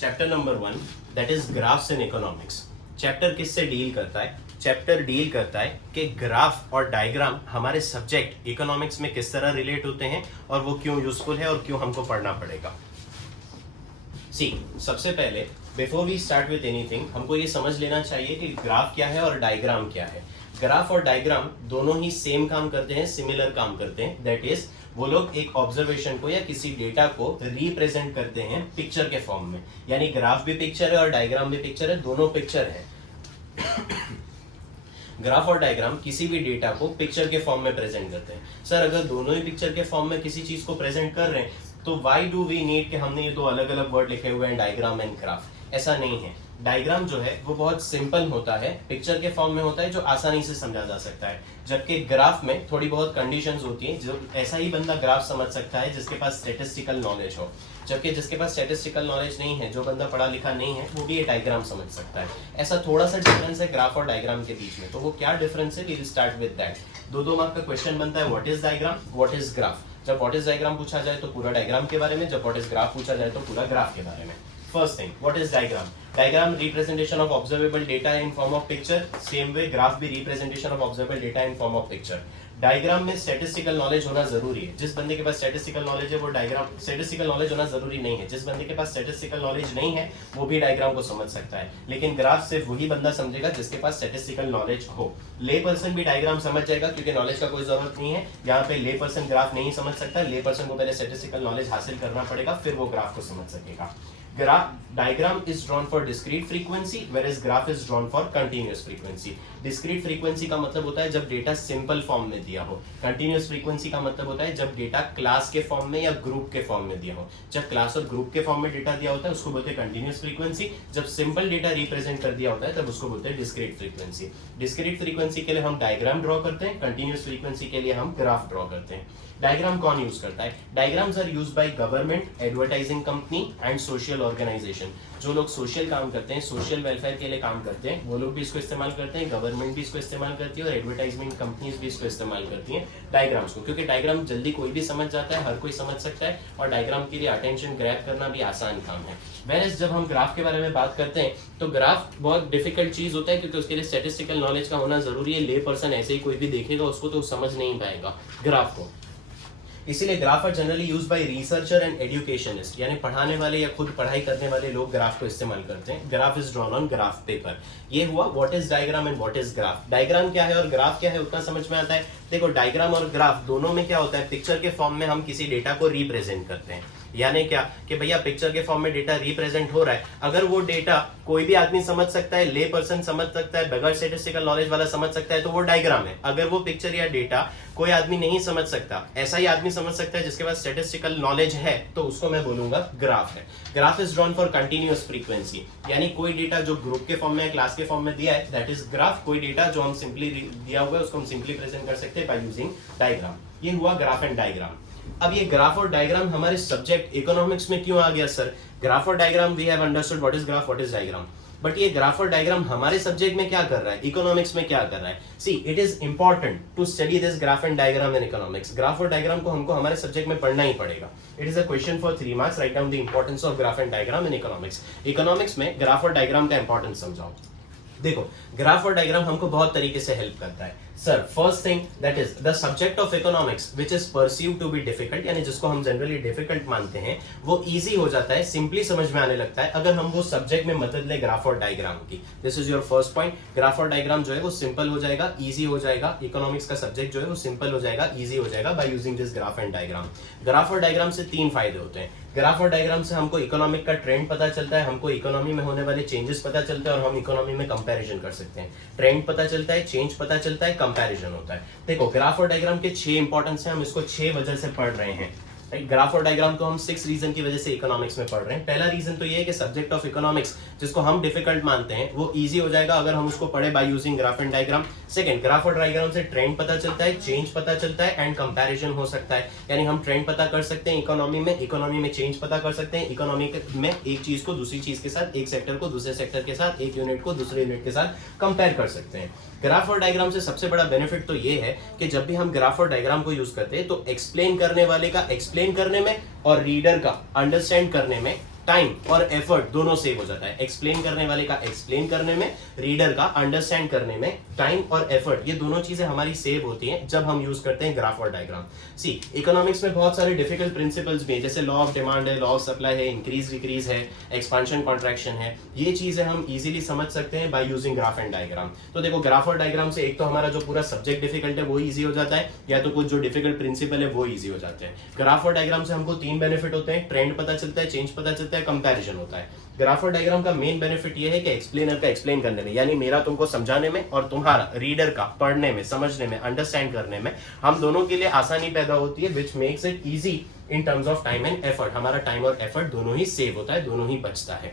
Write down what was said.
Chapter number 1 that is graphs in economics. Chapter किससे deal करता है? चैप्टर डील करता है कि ग्राफ और डायग्राम हमारे सब्जेक्ट इकोनॉमिक्स में किस तरह रिलेट होते हैं और वो क्यों यूजफुल है और क्यों हमको पढ़ना पड़ेगा। सी, सबसे पहले before we start with anything हमको ये समझ लेना चाहिए कि ग्राफ क्या है और डायग्राम क्या है। ग्राफ और डायग्राम दोनों ही सेम काम करते हैं, सिमिलर काम करते हैं। दैट इज वो लोग एक ऑब्जर्वेशन को या किसी डेटा को रिप्रेजेंट करते हैं पिक्चर के फॉर्म में। यानी ग्राफ भी पिक्चर है और डायग्राम भी पिक्चर है, दोनों पिक्चर है। ग्राफ और डायग्राम किसी भी डेटा को पिक्चर के फॉर्म में प्रेजेंट करते हैं। सर अगर दोनों ही पिक्चर के फॉर्म में किसी चीज को प्रेजेंट कर रहे हैं तो व्हाई डू वी नीड कि हमने ये दो अलग अलग वर्ड लिखे हुए हैं डायग्राम एंड ग्राफ? ऐसा नहीं है। डायग्राम जो है वो बहुत सिंपल होता है, पिक्चर के फॉर्म में होता है, जो आसानी से समझा जा सकता है। जबकि ग्राफ में थोड़ी बहुत कंडीशंस होती हैं, जो ऐसा ही बंदा ग्राफ समझ सकता है जिसके पास स्टैटिस्टिकल नॉलेज हो। जबकि जिसके पास स्टैटिस्टिकल नॉलेज नहीं है, जो बंदा पढ़ा लिखा नहीं है, वो भी ये डायग्राम समझ सकता है। ऐसा थोड़ा सा डिफरेंस है ग्राफ और डायग्राम के बीच में। तो वो क्या डिफरेंस है, we will start with that. दो मार्क का क्वेश्चन बनता है what is diagram, what is graph. जब व्हाट इज डायग्राम पूछा जाए तो पूरा डायग्राम के बारे में, जब व्हाट इज ग्राफ पूछा जाए तो पूरा ग्राफ के बारे में। First thing, what is diagram? Diagram representation of observable data in form of picture. Same way, graph भी representation of observable data in form of picture. Diagram में स्टैटिस्टिकल नॉलेज होना जरूरी है। जिस बंदे के पास स्टैटिस्टिकल नॉलेज है वो डायग्राम, स्टैटिस्टिकल नॉलेज होना जरूरी नहीं है। जिस बंदे के पास स्टैटिस्टिकल नॉलेज नहीं है वो भी डायग्राम को समझ सकता है। लेकिन ग्राफ सिर्फ वही बंदा समझेगा जिसके पास स्टैटिस्टिकल नॉलेज हो। ले पर्सन भी डायग्राम समझ जाएगा क्योंकि नॉलेज का कोई जरूरत नहीं है। यहाँ पे ले पर्सन ग्राफ नहीं समझ सकता, ले पर्सन को पहले स्टैटिस्टिकल नॉलेज हासिल करना पड़ेगा, फिर वो ग्राफ को समझ सकेगा। Diagram is drawn for discrete frequency, whereas graph is drawn for continuous frequency. Discrete frequency का मतलब होता है जब डेटा सिंपल फॉर्म में दिया हो। Continuous frequency का मतलब होता है जब डेटा क्लास के फॉर्म में या ग्रुप के फॉर्म में दिया हो। जब क्लास और ग्रुप के फॉर्म में डेटा दिया होता है उसको बोलते हैं कंटिन्यूस फ्रीक्वेंसी। जब सिंपल डेटा रिप्रेजेंट कर दिया होता है तब उसको बोलते हैं डिस्क्रीट फ्रीक्वेंसी। डिस्क्रीट फ्रीक्वेंसी के लिए हम डायग्राम ड्रॉ करते हैं, कंटिन्यूस फ्रीक्वेंसी के लिए हम ग्राफ ड्रॉ करते हैं। डायग्राम कौन यूज करता है? Diagrams are used by government, advertising company and social organisation. जो लोग सोशल काम करते हैं, सोशल वेलफेयर के लिए काम करते हैं, वो लोग भी इसको इस्तेमाल करते हैं। गवर्नमेंट भी इसको इस्तेमाल करती है और एडवर्टाइजमेंट कंपनीज भी इसको इस्तेमाल करती हैं डायग्राम्स को, क्योंकि डायग्राम जल्दी कोई भी समझ जाता है, हर कोई समझ सकता है और डायग्राम के लिए अटेंशन ग्रैब करना भी आसान काम है। वेरएज़ जब हम ग्राफ के बारे में बात करते हैं तो ग्राफ बहुत डिफिकल्ट चीज होता है क्योंकि उसके लिए स्टैटिस्टिकल नॉलेज का होना जरूरी है। ले पर्सन ऐसे ही कोई भी देखेगा उसको तो समझ नहीं पाएगा ग्राफ को। इसीलिए graph are generally used by researcher and educationist, यानी पढ़ाने वाले या खुद पढ़ाई करने वाले लोग ग्राफ को इस्तेमाल करते हैं। Graph is drawn on graph paper. ये हुआ what is diagram and what is graph. Diagram क्या है और ग्राफ क्या है उतना समझ में आता है। देखो डायग्राम और ग्राफ दोनों में क्या होता है, पिक्चर के फॉर्म में हम किसी डेटा को रिप्रेजेंट करते हैं। यानी क्या कि भैया पिक्चर के फॉर्म में डेटा रिप्रेजेंट हो रहा है, अगर वो डेटा कोई भी आदमी समझ सकता है, ले पर्सन समझ सकता है, बगैर स्टैटिस्टिकल नॉलेज वाला समझ सकता है, तो वो डायग्राम है। अगर वो पिक्चर या डेटा कोई आदमी नहीं समझ सकता, ऐसा ही आदमी समझ सकता है जिसके पास स्टैटिस्टिकल नॉलेज है, तो उसको मैं बोलूंगा ग्राफ है। Graph is drawn for continuous frequency, यानी कोई डेटा जो ग्रुप के फॉर्म में, क्लास के फॉर्म में दिया है, दैट इज ग्राफ। कोई डेटा जो हम सिंपली दिया हुआ है उसको हम सिंपली प्रेजेंट कर सकते हैं बाय यूजिंग डायग्राम। ये हुआ ग्राफ एंड डायग्राम। अब ये ग्राफ और डायग्राम हमारे सब्जेक्ट इकोनॉमिक्स में क्यों आ गया सर? ग्राफ और diagram we have understood what is graph, what is diagram, but ये ग्राफ और डायग्राम हमारे सब्जेक्ट में क्या कर रहा है, इकोनॉमिक्स में क्या कर रहा है? See, it is important to study this graph and diagram in economics. Graph और डायग्राम को हमको हमारे सब्जेक्ट में पढ़ना ही पड़ेगा। It is a question for 3 marks. Write down the importance of graph and diagram in economics. Economics में graph और डायग्राम का इंपॉर्टेंस समझाओ। देखो ग्राफ और डायग्राम हमको बहुत तरीके से हेल्प करता है sir. First thing that is the subject of economics which is perceived to be difficult, यानी जिसको हम जनरली डिफिकल्ट मानते हैं, वो इजी हो जाता है, सिंपली समझ में आने लगता है अगर हम वो सब्जेक्ट में मदद ले ग्राफ और डायग्राम की। This is your first point. Graph और डायग्राम जो है वो सिंपल हो जाएगा, इजी हो जाएगा। इकोनॉमिक्स का सब्जेक्ट जो है वो सिंपल हो जाएगा, इजी हो जाएगा by using this graph and diagram. Graph और डायग्राम से 3 फायदे होते हैं। ग्राफ और डायग्राम से हमको इकोनॉमिक का ट्रेंड पता चलता है, हमको इकोनॉमी में होने वाले चेंजेस पता चलते हैं और हम इकोनॉमी में कंपैरिजन कर सकते हैं। ट्रेंड पता चलता है, चेंज पता चलता है, कंपैरिजन होता है। देखो ग्राफ और डायग्राम के 6 इंपॉर्टेंस है, हम इसको 6 वजह से पढ़ रहे हैं। ग्राफ और डायग्राम को हम 6 रीजन की वजह से इकोनॉमिक्स में पढ़ रहे हैं। पहला रीजन तो ये है कि सब्जेक्ट ऑफ इकोनॉमिक्स जिसको हम डिफिकल्ट मानते हैं वो इजी हो जाएगा अगर हम उसको पढ़े by using graph and diagram. Second, graph और डायग्राम से ट्रेंड पता चलता है, चेंज पता चलता है एंड कंपैरिजन हो सकता है, यानी हम ट्रेंड पता कर सकते हैं इकोनॉमी में चेंज पता कर सकते हैं इकोनॉमी में, एक चीज को दूसरी चीज के साथ, एक सेक्टर को दूसरे सेक्टर के साथ, एक यूनिट को दूसरे यूनिट के साथ कंपेयर कर सकते हैं। ग्राफ और डायग्राम से सबसे बड़ा बेनिफिट तो ये है कि जब भी हम ग्राफ और डायग्राम को यूज करते हैं तो एक्सप्लेन करने वाले का एक्सप्लेन करने में और रीडर का अंडरस्टैंड करने में टाइम और एफर्ट दोनों सेव हो जाता है। एक्सप्लेन करने वाले का एक्सप्लेन करने में, रीडर का अंडरस्टैंड करने में, टाइम और एफर्ट ये दोनों चीजें हमारी सेव होती हैं जब हम यूज करते हैं ग्राफ और डायग्राम। सी इकोनॉमिक्स में बहुत सारे डिफिकल्ट प्रिंसिपल्स भी हैं, जैसे लॉ ऑफ डिमांड है, लॉ ऑफ सप्लाई है, इंक्रीज डिक्रीज है, एक्सपांशन कॉन्ट्रैक्शन है। ये चीजें हम इजीली समझ सकते हैं by using graph and diagram. तो देखो ग्राफ और डायग्राम से एक तो हमारा जो पूरा सब्जेक्ट डिफिकल्ट है वो इजी हो जाता है, या तो कुछ जो डिफिकल्ट प्रिंसिपल है वो इजी हो जाते हैं। ग्राफ और डायग्राम से हमको 3 बेनिफिट होते हैं, ट्रेंड पता चलता है, चेंज पता चलता है, कंपैरिजन होता है। ग्राफ और डायग्राम का मेन बेनिफिट ये है कि एक्सप्लेनर का एक्सप्लेन करने में, यानी मेरा तुमको समझाने में और तुम्हारा रीडर का पढ़ने में, समझने में, अंडरस्टैंड करने में, हम दोनों के लिए आसानी पैदा होती है, which makes it easy in terms of time and effort. हमारा टाइम और एफर्ट दोनों ही सेव होता है, दोनों ही बचता है।